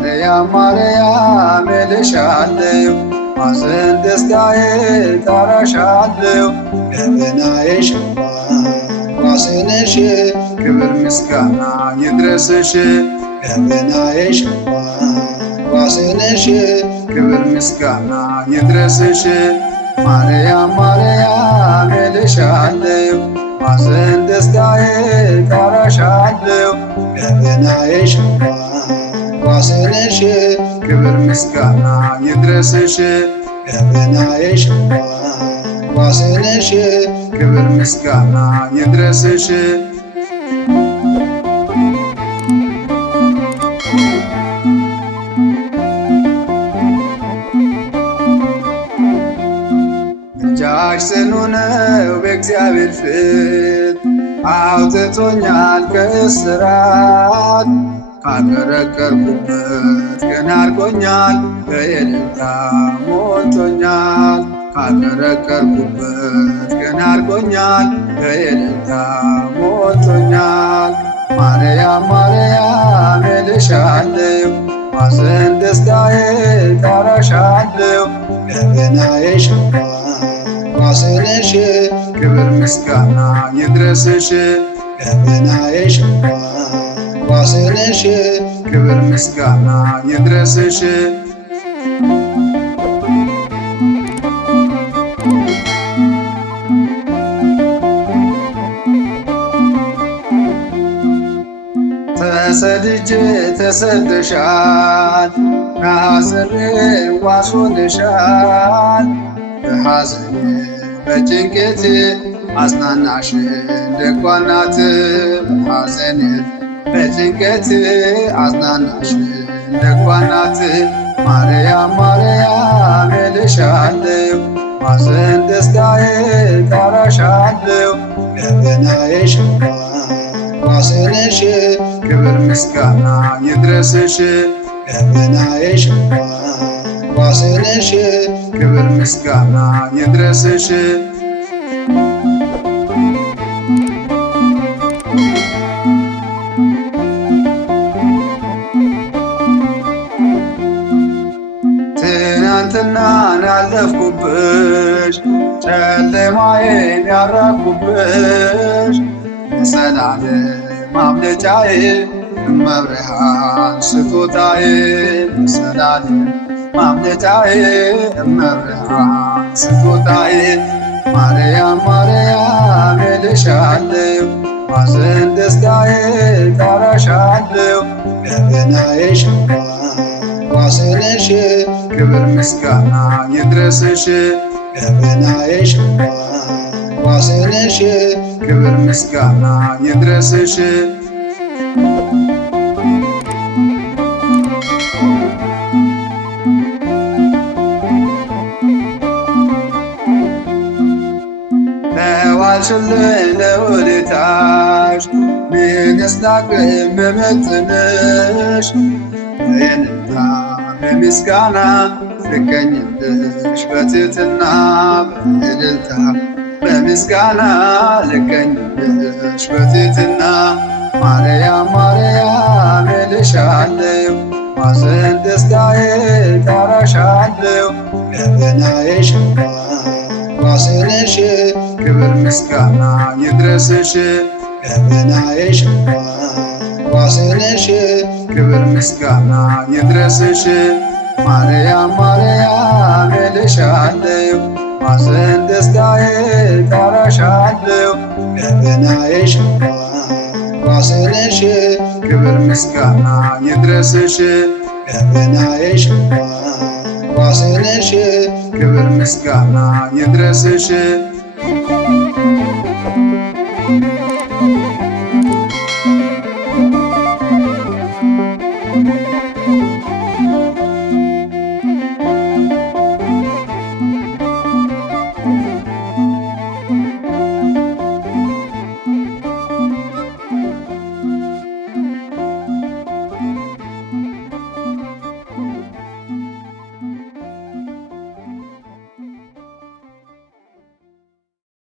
ማርያም ማርያም እልሻለሁ ሐዘን ደስታዬ ጠራሻለሁ ገበናዬ ሸፍኗል ዋስንሽ ክብር ምስጋና ይድረስሽ ገበናዬ ሸፍኗል ዋስንሽ ክብር ምስጋና ይድረስሽ ማርያም ማርያም እልሻለሁ ሐዘን ደስታዬ ጠራሻለሁ ገበናዬ ሸፍኗል ዋስንሽ ክብር ምስጋና ይድረስሽ ገበናዬ ሸፍኗል ዋስንሽ ክብር ምስጋና ይድረስሽ ምልጃሽ ጽኑ ነው በእግዚአብሔር ፊት አውጥቶኛል ከእስራት ካከረከርኩበት ገና አድርጎኛል በእልልታ ሞልቶኛል ካከረከርኩበት ገና አድርጎኛል በእልልታ ሞልቶኛል ማርያም ማርያም እልሻለሁ ሐዘን ደስታዬ ጠራሻለሁ ገበናዬ ሸፍኗል ዋስንሽ ክብር ምስጋና ይድረስሽ ገበናዬ ሸፍኗል ዋስንሽ ክብር ምስጋና ይድረስሽ ተሰድጄ ተሰደሻል ከሐዘን ዋስ ሆነሻል በሐዘን በጭንቀት አጽናናሽ ደጓ እናት በሐዘን በጭንቀት አጽናናሽ ደጓ እናት ማርያም ማርያም እልሻለሁ ሐዘን ደስታዬ ጠራሻለሁ ገበናዬ ሸፍኗል ዋስንሽ ክብር ምስጋና ይድረስሽ ገበናዬ ሸፍኗል ዋስንሽ ክብር ምስጋና ይድረስሽ ትናንትናን ያለፍኩብሽ ጨለማዬን ያራቅኩብሽ የሰላም ማምለጫዬ እመብርሃን ስጦታዬ የሰላም ማምለጫዬ እመብርሃን ስጦታዬ ማርያም ማርያም እልሻለሁ ሐዘን ደስታዬ ጠራሻለሁ ገበናዬ ሸፍኗል ዋስንሽ ክብር ምስጋና ይድረስሽ ገበናዬ ሸፍኗል ዋስንሽ ክብር ምስጋና ይድረስሽ ለዋልሽልኝ ለውለታሽ ምንስ ላቅርብ ብመጥንሽ በእልልታ በምስጋና ልገኝልሽ በትሕትና በእልልታ በምስጋና ልገኝልሽ በትሕትና ማርያም ማርያም እልሻለሁ ሐዘን ደስታዬ ጠራሻለሁ ገበናዬ ሸፍኗል ዋስንሽ ክብር ምስጋና ይድረስሽ ገበናዬ ሸፍኗል ዋስንሽ ክብር ምስጋና ይድረስሽ ማርያም ማርያም እልሻለሁ ሐዘን ደስታዬ ጠራሻለሁ ገበናዬ ሸፍኗል ዋስንሽ ክብር ምስጋና ይድረስሽ ገበናዬ ሸፍኗል ዋስንሽ ክብር ምስጋና ይድረስሽ